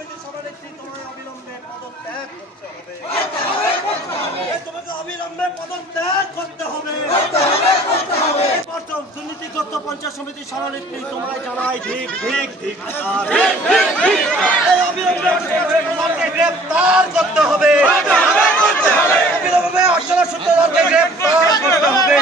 সমিতির সভানেত্রী তোমায় অবিলম্বে পদত্যাগ করতে হবে। তোমাকে অবিলম্বে পদত্যাগ করতে হবে। দুর্নীতিগ্রস্ত পঞ্চায়েত সমিতির সভানেত্রী তোমায় জানাই ঠিক ঠিক ঠিক অবিলম্বে গ্রেপ্তার করতে হবে। অবিলম্বে অর্চনা সূত্রধরকে গ্রেপ্তার করতে হবে।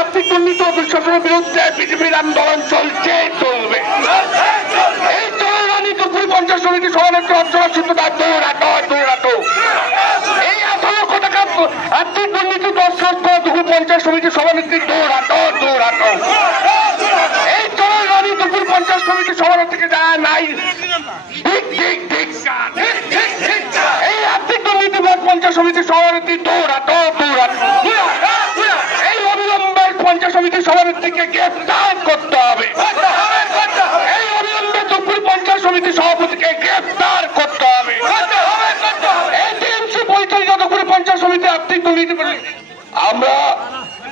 আর্থিক দুর্নীতি ও দুঃশাসনের বিরুদ্ধে বিজেপির আন্দোলন চলছে চলবে। এই চলরানি দুপুরি পঞ্চায়েত সমিতি সভানেত্রী অর্চনা সূত্রধর দৌড়াতো দৌড়াতো এই 18 টাকা আর্থিক দুর্নীতি দর্শক দুপুরি পঞ্চায়েত সমিতি সভানেত্রী দৌড়াতো দৌড়াতো এই চলরানি দুপুরি পঞ্চায়েত সমিতি সভানেত্রীকে যায় নাই ঠিক ঠিক ঠিক এই আর্থিক দুর্নীতি পঞ্চায়েত সমিতি সভানেত্রী দৌড়াতো দৌড়াতো এই অবিলম্বে পঞ্চায়েত সমিতির সভানেত্রীকে গ্রেফতার করতে হবে। এই অবিলম্বে দুপুর পঞ্চায়েত সমিতির সভাপতিকে গ্রেফতার করতে হবে। এই টিএমসি পরিচালিত দুপুর পঞ্চায়েত সমিতি আর্থিক দুর্নীতি আমরা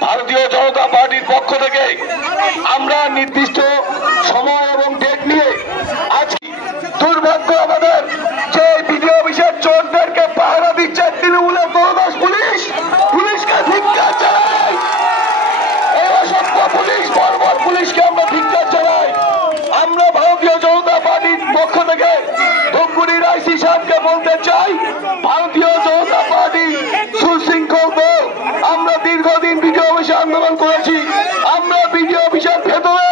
ভারতীয় জনতা পার্টির পক্ষ থেকে আমরা নির্দিষ্ট সময় এবং ডেট নিয়ে আজকে দুর্ভাগ্য আমাদের যে বিডিও অফিসের চোরদেরকে পাহারা দিচ্ছে তৃণমূলের দলদাস পুলিশ পুলিশকে ধিক্কার জানাই। এই অসভ্য পুলিশ বর্বর পুলিশকে আমরা ধিক্কার জানাই। আমরা ভারতীয় জনতা পার্টির পক্ষ থেকে ধূপগুড়ির আইসি সাহেবকে বলতে চাই ভারতীয় জনতা পার্টি সুশৃঙ্খল দল। আমরা দীর্ঘদিন বিডিও অফিসে আন্দোলন করেছি। আমরা বিডিও অফিসের ভেতরে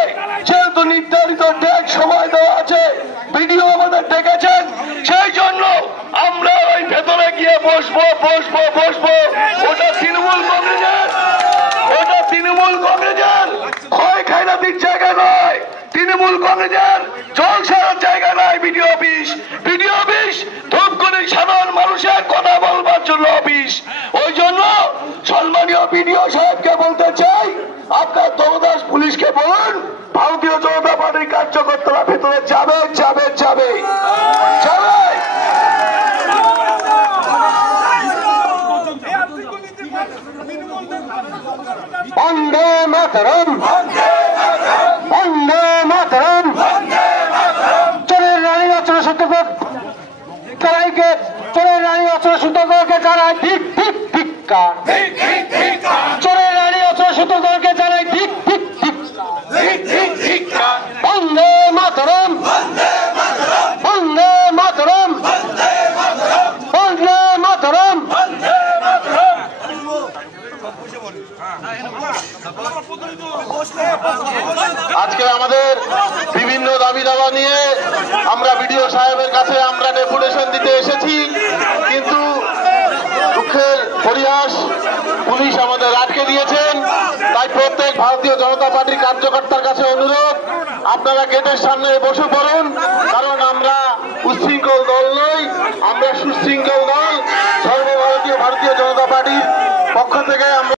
যেহেতু নির্ধারিত ডেট সময় দেওয়া আছে বিডিও আমাদের ডেকেছেন সেই জন্য আমরা ওই ভেতরে গিয়ে বসবো বসবো বসবো। ওটা তৃণমূল কংগ্রেসের ক্ষয় খায়রাতির জায়গা নয়, তৃণমূল কংগ্রেসের জলসার জায়গা নয়। বিডিও অফিস ধূপগুড়ির সাধারণ মানুষের কথা বলবার জন্য অফিস। ওই জন্য সম্মানীয় বিডিও সাহেবকে বলতে চাই আপনার দলদাস পুলিশকে বলুন ভারতীয় জনতা পার্টির কার্যকর্তারা ভেতরে যাবে যাবে যাবে যাবে। বন্দে মাতরম বন্দে মাতরম। চোরের রানী অর্চনা সূত্রধর চোরের রানী অর্চনা সূত্রধরকে জানায় ঠিক ঠিক ধিক্কার। চোরের রানী অর্চনা সূত্রধরকে জানায় ঠিক ঠিক ধিক্কার। বন্দে মাতরম বন্দে মাতরম বন্দে মাতরম। আজকে আমাদের বিভিন্ন দাবি দাবা নিয়ে আমরা বিডিও সাহেবের কাছে আমরা ডেপুটেশন দিতে এসেছি, কিন্তু দুঃখের পরিহাস পুলিশ আমাদের আটকে দিয়েছেন। তাই প্রত্যেক ভারতীয় জনতা পার্টির কার্যকর্তার কাছে অনুরোধ আপনারা গেটের সামনে বসে পড়ুন, কারণ আমরা উচ্ছৃঙ্খল দল নই, আমরা সুশৃঙ্খল দল। সর্বভারতীয় ভারতীয় জনতা পার্টির পক্ষ থেকে আমরা